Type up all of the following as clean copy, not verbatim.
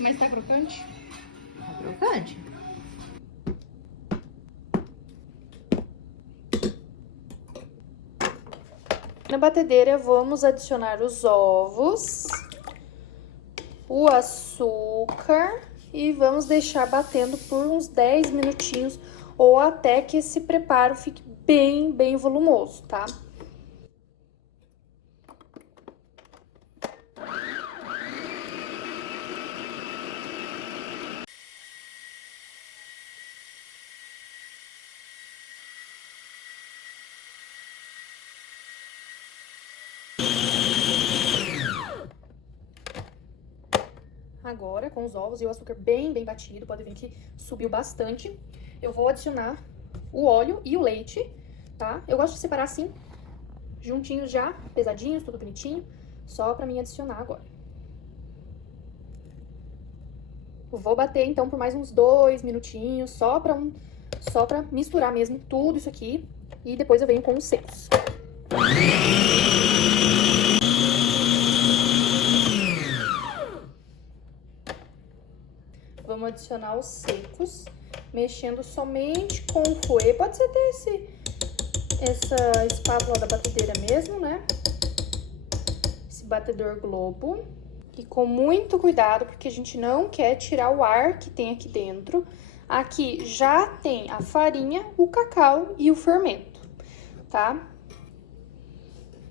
Mas tá crocante? Tá crocante. Na batedeira, vamos adicionar os ovos, o açúcar e vamos deixar batendo por uns 10 minutinhos ou até que esse preparo fique bem volumoso, tá? Agora, com os ovos e o açúcar bem batido, pode ver que subiu bastante, eu vou adicionar o óleo e o leite, tá? Eu gosto de separar assim, juntinhos já, pesadinhos, tudo bonitinho, só pra mim adicionar agora. Eu vou bater, então, por mais uns 2 minutinhos, só pra misturar mesmo tudo isso aqui, e depois eu venho com os secos. Vamos adicionar os secos, mexendo somente com o fouet. Pode ser até essa espátula da batedeira mesmo, né? Esse batedor globo. E com muito cuidado, porque a gente não quer tirar o ar que tem aqui dentro. Aqui já tem a farinha, o cacau e o fermento, tá?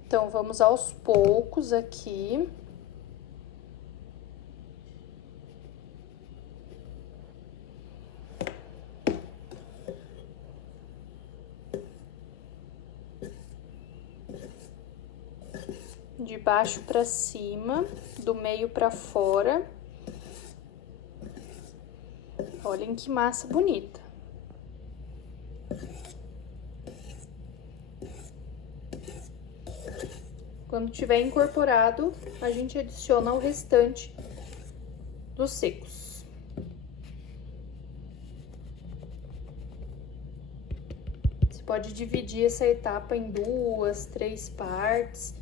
Então, vamos aos poucos aqui. De baixo pra cima, do meio pra fora. Olhem que massa bonita. Quando tiver incorporado, a gente adiciona o restante dos secos. Você pode dividir essa etapa em 2, 3 partes.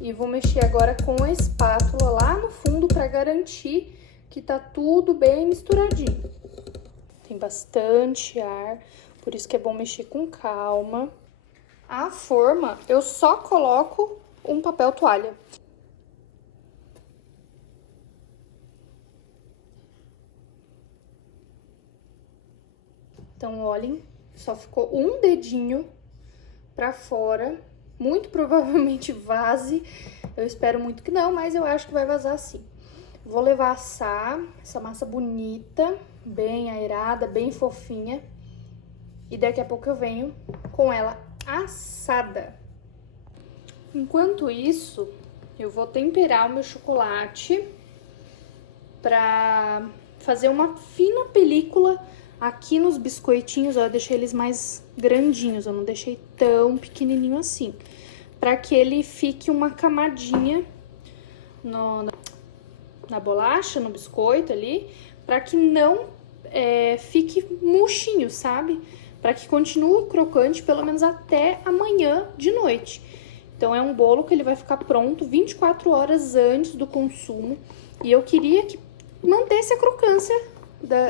E vou mexer agora com a espátula lá no fundo para garantir que tá tudo bem misturadinho. Tem bastante ar, por isso que é bom mexer com calma. A forma, eu só coloco um papel toalha. Então, olhem, só ficou um dedinho pra fora. Muito provavelmente vaze. Eu espero muito que não, mas eu acho que vai vazar sim. Vou levar a assar essa massa bonita, bem aerada, bem fofinha. E daqui a pouco eu venho com ela assada. Enquanto isso, eu vou temperar o meu chocolate pra fazer uma fina película aqui nos biscoitinhos. Ó, eu deixei eles mais grandinhos, eu não deixei tão pequenininho assim. Pra que ele fique uma camadinha na bolacha, no biscoito ali, pra que não fique murchinho, sabe? Pra que continue crocante pelo menos até amanhã de noite. Então, é um bolo que ele vai ficar pronto 24 horas antes do consumo. E eu queria que mantesse a crocância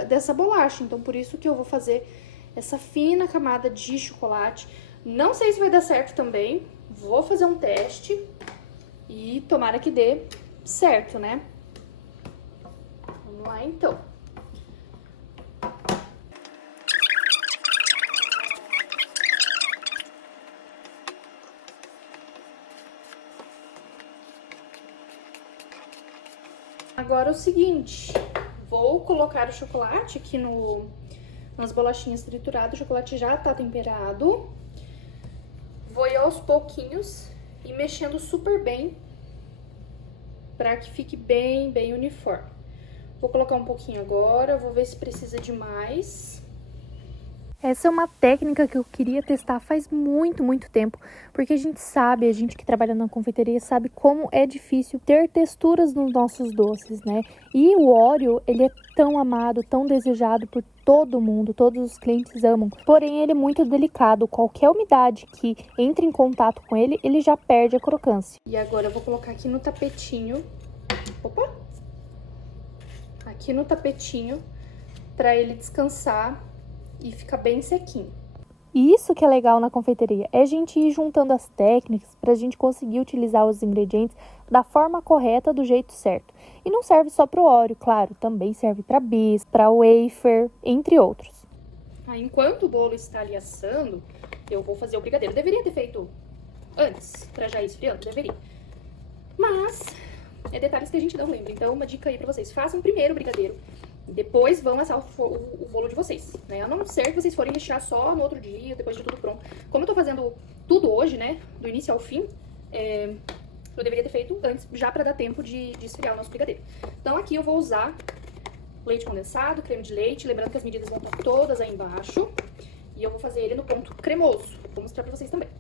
dessa bolacha. Então, por isso que eu vou fazer essa fina camada de chocolate. Não sei se vai dar certo também. Vou fazer um teste e tomara que dê certo, né? Vamos lá, então. Agora é o seguinte, vou colocar o chocolate aqui nas bolachinhas trituradas. O chocolate já tá temperado. Vou ir aos pouquinhos e mexendo super bem pra que fique bem uniforme. Vou colocar um pouquinho agora, vou ver se precisa de mais. Essa é uma técnica que eu queria testar faz muito, muito tempo, porque a gente que trabalha na confeitaria sabe como é difícil ter texturas nos nossos doces, né? E o Oreo, ele é tão amado, tão desejado por todo mundo, todos os clientes amam. Porém, ele é muito delicado, qualquer umidade que entre em contato com ele, ele já perde a crocância. E agora eu vou colocar aqui no tapetinho, opa! Aqui no tapetinho, pra ele descansar e ficar bem sequinho. E isso que é legal na confeitaria, é a gente ir juntando as técnicas para a gente conseguir utilizar os ingredientes da forma correta, do jeito certo. E não serve só para o Oreo, claro, também serve para bis, para wafer, entre outros. Aí, enquanto o bolo está ali assando, eu vou fazer o brigadeiro. Deveria ter feito antes, para já ir esfriando, deveria. Mas, é detalhes que a gente não lembra. Então, uma dica aí para vocês, façam primeiro o brigadeiro. Depois vão assar o bolo de vocês, né? A não ser que vocês forem rechear só no outro dia, depois de tudo pronto. Como eu tô fazendo tudo hoje, né? Do início ao fim, eu deveria ter feito antes, já pra dar tempo de esfriar o nosso brigadeiro. Então aqui eu vou usar leite condensado, creme de leite, lembrando que as medidas vão estar todas aí embaixo. E eu vou fazer ele no ponto cremoso. Vou mostrar pra vocês também.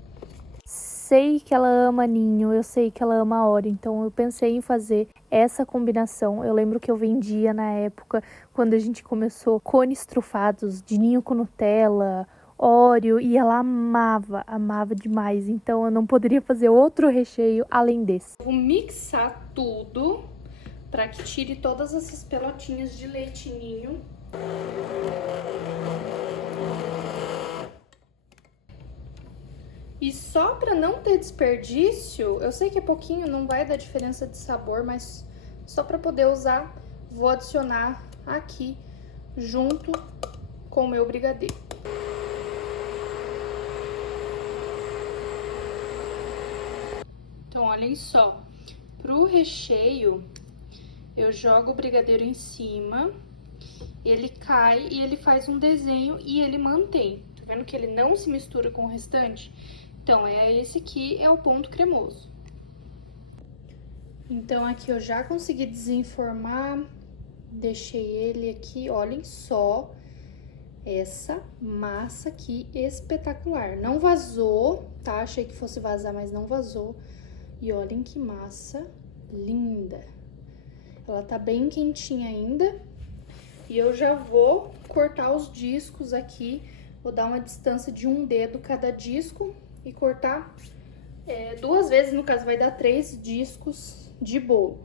Sei que ela ama ninho, eu sei que ela ama Oreo, então eu pensei em fazer essa combinação. Eu lembro que eu vendia na época, quando a gente começou, cones trufados de ninho com Nutella, Oreo, e ela amava demais. Então eu não poderia fazer outro recheio além desse. Vou mixar tudo pra que tire todas essas pelotinhas de leite ninho. E só pra não ter desperdício, eu sei que é pouquinho, não vai dar diferença de sabor, mas só pra poder usar, vou adicionar aqui junto com o meu brigadeiro. Então, olhem só, pro recheio, eu jogo o brigadeiro em cima, ele cai e ele faz um desenho e ele mantém. Tá vendo que ele não se mistura com o restante? Então, esse aqui é o ponto cremoso. Então, aqui eu já consegui desenformar, deixei ele aqui, olhem só essa massa aqui espetacular. Não vazou, tá? Achei que fosse vazar, mas não vazou. E olhem que massa linda. Ela tá bem quentinha ainda. E eu já vou cortar os discos aqui, vou dar uma distância de 1 dedo cada disco. E cortar 2 vezes, no caso vai dar 3 discos de bolo.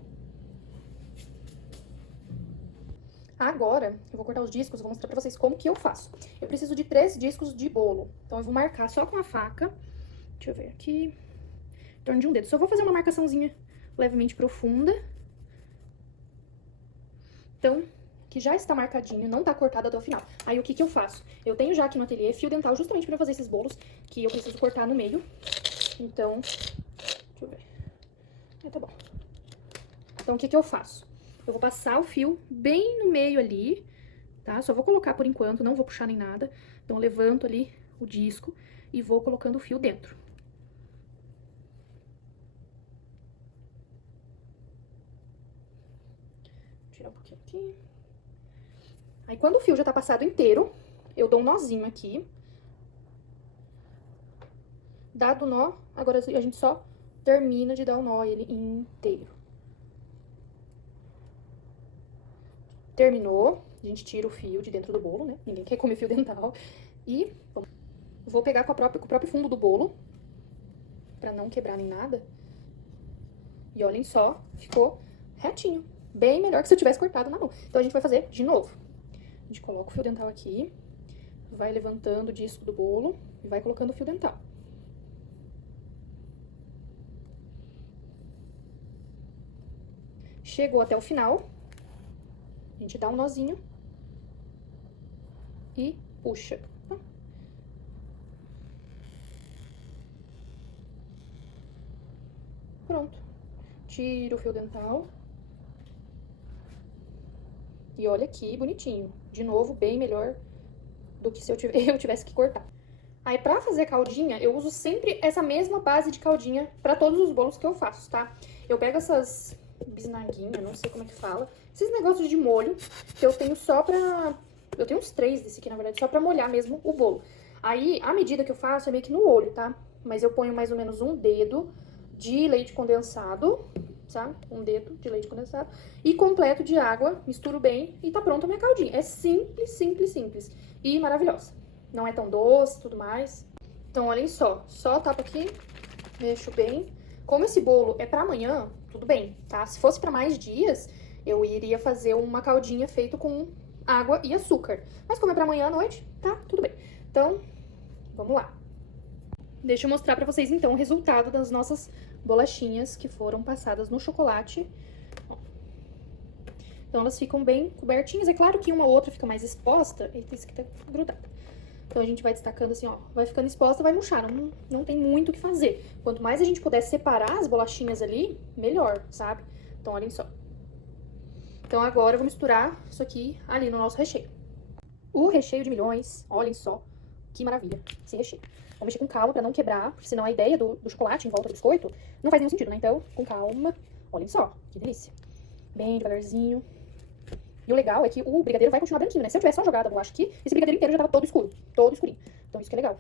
Agora, eu vou cortar os discos, vou mostrar pra vocês como que eu faço. Eu preciso de 3 discos de bolo, então eu vou marcar só com a faca. Deixa eu ver aqui, em torno de 1 dedo. Só vou fazer uma marcaçãozinha levemente profunda. Então, que já está marcadinho, não tá cortado até o final. Aí, o que que eu faço? Eu tenho já aqui no ateliê fio dental justamente pra fazer esses bolos que eu preciso cortar no meio. Então, deixa eu ver. Tá bom. Então, o que que eu faço? Eu vou passar o fio bem no meio ali, tá? Só vou colocar por enquanto, não vou puxar nem nada. Então, eu levanto ali o disco e vou colocando o fio dentro. Vou tirar um pouquinho aqui. Aí, quando o fio já tá passado inteiro, eu dou um nozinho aqui. Dado o nó, agora a gente só termina de dar o nó ele inteiro. Terminou, a gente tira o fio de dentro do bolo, né? Ninguém quer comer fio dental. E vou pegar com o próprio fundo do bolo, pra não quebrar nem nada. E olhem só, ficou retinho. Bem melhor que se eu tivesse cortado na mão. Então, a gente vai fazer de novo. A gente coloca o fio dental aqui, vai levantando o disco do bolo e vai colocando o fio dental. Chegou até o final, a gente dá um nozinho e puxa. Pronto. Tira o fio dental. E olha aqui, bonitinho. De novo, bem melhor do que se eu tivesse que cortar. Aí, pra fazer caldinha, eu uso sempre essa mesma base de caldinha pra todos os bolos que eu faço, tá? Eu pego essas bisnaguinhas, não sei como é que fala, esses negócios de molho que eu tenho só pra Eu tenho uns 3 desse aqui, na verdade, só pra molhar mesmo o bolo. Aí, a medida que eu faço é meio que no olho, tá? Mas eu ponho mais ou menos um dedo de leite condensado, sabe? Um dedo de leite condensado. E completo de água, misturo bem e tá pronta a minha caldinha. É simples, simples, simples. E maravilhosa. Não é tão doce e tudo mais. Então, olhem só tapo aqui, mexo bem. Como esse bolo é pra amanhã, tudo bem, tá? Se fosse pra mais dias, eu iria fazer uma caldinha feita com água e açúcar. Mas como é pra amanhã à noite, tá? Tudo bem. Então, vamos lá. Deixa eu mostrar pra vocês, então, o resultado das nossas bolachinhas que foram passadas no chocolate. Ó. Então, elas ficam bem cobertinhas. É claro que uma ou outra fica mais exposta. Eita, esse aqui tá grudado. Então, a gente vai destacando assim, ó. Vai ficando exposta, vai murchar. Não tem muito o que fazer. Quanto mais a gente puder separar as bolachinhas ali, melhor, sabe? Então, olhem só. Então, agora eu vou misturar isso aqui ali no nosso recheio. O recheio de milhões, olhem só. Que maravilha, esse recheio. Vou mexer com calma pra não quebrar, porque senão a ideia do chocolate em volta do biscoito não faz nenhum sentido, né? Então, com calma. Olhem só, que delícia. Bem devagarzinho. E o legal é que o brigadeiro vai continuar branquinho, né? Se eu tivesse só jogado a bolacha aqui, esse brigadeiro inteiro já tava todo escuro. Todo escurinho. Então, isso que é legal.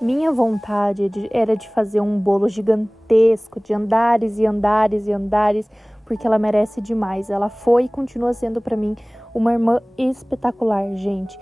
Minha vontade era de fazer um bolo gigantesco, de andares e andares e andares, porque ela merece demais. Ela foi e continua sendo pra mim uma irmã espetacular, gente.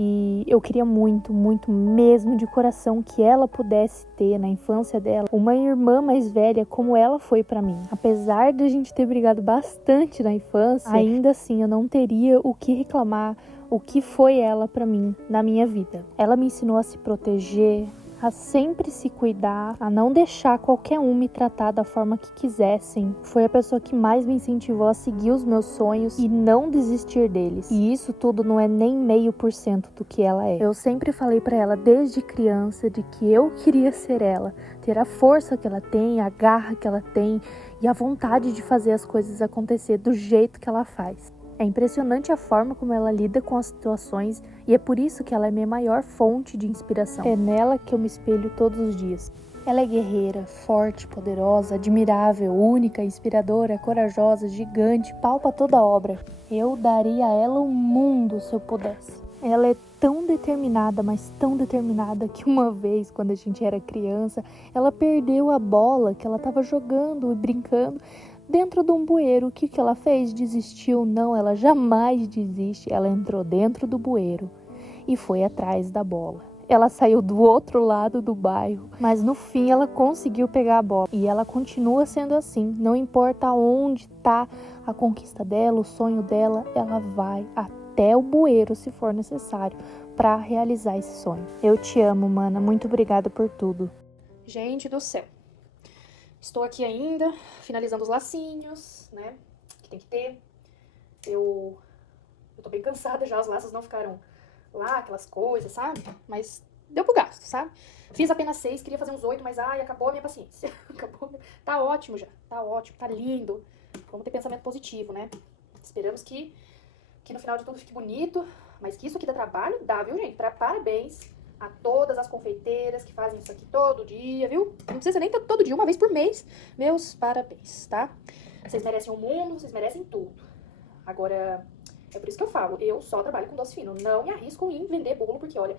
E eu queria muito, muito mesmo de coração que ela pudesse ter na infância dela uma irmã mais velha como ela foi pra mim. Apesar de a gente ter brigado bastante na infância, ainda assim eu não teria o que reclamar o que foi ela pra mim na minha vida. Ela me ensinou a se proteger, a sempre se cuidar, a não deixar qualquer um me tratar da forma que quisessem. Foi a pessoa que mais me incentivou a seguir os meus sonhos e não desistir deles. E isso tudo não é nem 0,5% do que ela é. Eu sempre falei pra ela desde criança de que eu queria ser ela, ter a força que ela tem, a garra que ela tem e a vontade de fazer as coisas acontecer do jeito que ela faz. É impressionante a forma como ela lida com as situações e é por isso que ela é minha maior fonte de inspiração. É nela que eu me espelho todos os dias. Ela é guerreira, forte, poderosa, admirável, única, inspiradora, corajosa, gigante, palpa toda a obra. Eu daria a ela o mundo se eu pudesse. Ela é tão determinada, mas tão determinada que uma vez, quando a gente era criança, ela perdeu a bola que ela estava jogando e brincando dentro de um bueiro. O que ela fez? Desistiu? Não, ela jamais desiste. Ela entrou dentro do bueiro e foi atrás da bola. Ela saiu do outro lado do bairro, mas no fim ela conseguiu pegar a bola. E ela continua sendo assim. Não importa onde está a conquista dela, o sonho dela, ela vai até o bueiro se for necessário para realizar esse sonho. Eu te amo, mana. Muito obrigada por tudo. Gente do céu. Estou aqui ainda, finalizando os lacinhos, né, que tem que ter. Eu tô bem cansada já, os laços não ficaram lá, aquelas coisas, sabe? Mas deu pro gasto, sabe? Fiz apenas 6, queria fazer uns 8, mas ai, acabou a minha paciência. Acabou. Tá ótimo já, tá ótimo, tá lindo. Vamos ter pensamento positivo, né? Esperamos que no final de tudo fique bonito, mas que isso aqui dá trabalho, dá, viu, gente? Parabéns a todas as confeiteiras que fazem isso aqui todo dia, viu? Não precisa nem todo dia, uma vez por mês. Meus parabéns, tá? Vocês merecem o mundo, vocês merecem tudo. Agora, é por isso que eu falo, eu só trabalho com doce fino. Não me arrisco em vender bolo, porque, olha,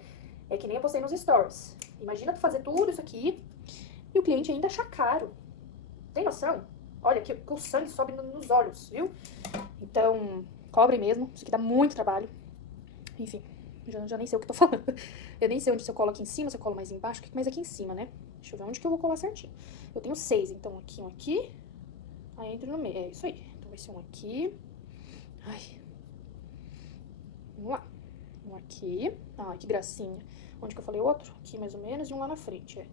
é que nem eu postei nos stories. Imagina tu fazer tudo isso aqui e o cliente ainda achar caro. Tem noção? Olha, que o sangue sobe nos olhos, viu? Então, cobre mesmo. Isso aqui dá muito trabalho. Enfim. Já nem sei o que tô falando. Eu nem sei onde se eu colo aqui em cima, se eu colo mais embaixo, mas aqui em cima, né? Deixa eu ver onde que eu vou colar certinho. Eu tenho 6, então aqui, um aqui. Aí entra no meio. É isso aí. Então vai ser um aqui. Ai. Vamos lá. Um aqui. Ah, que gracinha. Onde que eu falei outro? Aqui mais ou menos e um lá na frente, é.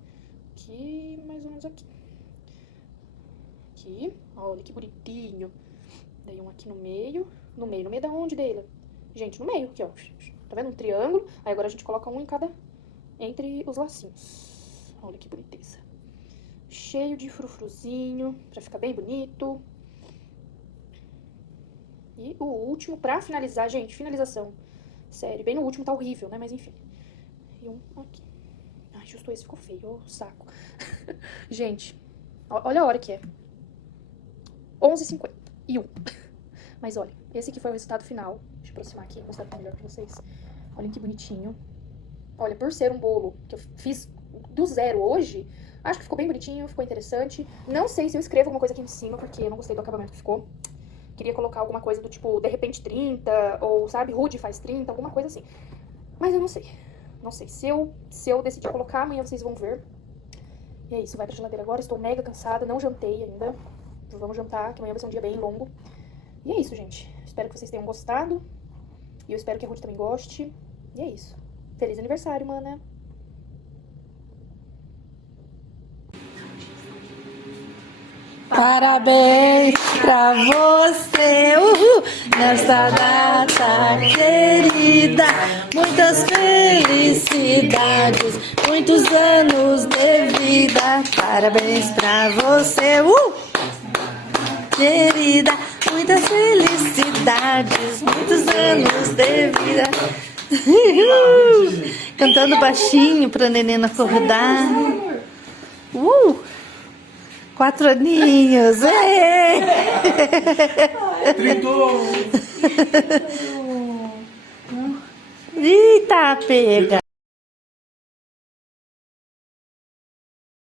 Aqui, mais ou menos aqui. Aqui. Olha que bonitinho. Daí um aqui no meio. No meio da onde dele? Gente, no meio, aqui, ó. Tá vendo? Um triângulo. Aí agora a gente coloca um em cada... entre os lacinhos. Olha que boniteza. Cheio de frufruzinho, pra ficar bem bonito. E o último, pra finalizar, gente, finalização. Sério, bem no último tá horrível, né? Mas enfim. E um aqui. Ai, justo esse ficou feio, ô saco. Gente, olha a hora que é. 11h50. E 1. Mas olha, esse aqui foi o resultado final. Deixa eu aproximar aqui e mostrar melhor pra vocês. Olhem que bonitinho. Olha, por ser um bolo que eu fiz do zero hoje, acho que ficou bem bonitinho, ficou interessante. Não sei se eu escrevo alguma coisa aqui em cima, porque eu não gostei do acabamento que ficou. Queria colocar alguma coisa do tipo, de repente 30, ou sabe, Rude faz 30, alguma coisa assim. Mas eu não sei. Não sei. Se eu decidir colocar, amanhã vocês vão ver. E é isso, vai pra geladeira agora. Estou mega cansada, não jantei ainda. Vamos jantar, que amanhã vai ser um dia bem longo. E é isso, gente. Espero que vocês tenham gostado. E eu espero que a Ruth também goste. E é isso. Feliz aniversário, mana. Parabéns pra você, uhul, nesta data querida. Muitas felicidades, muitos anos de vida. Parabéns pra você, querida. Muitas felicidades, muitos anos de vida. Cantando baixinho pra neném não acordar. 4 aninhos. Eita, pega.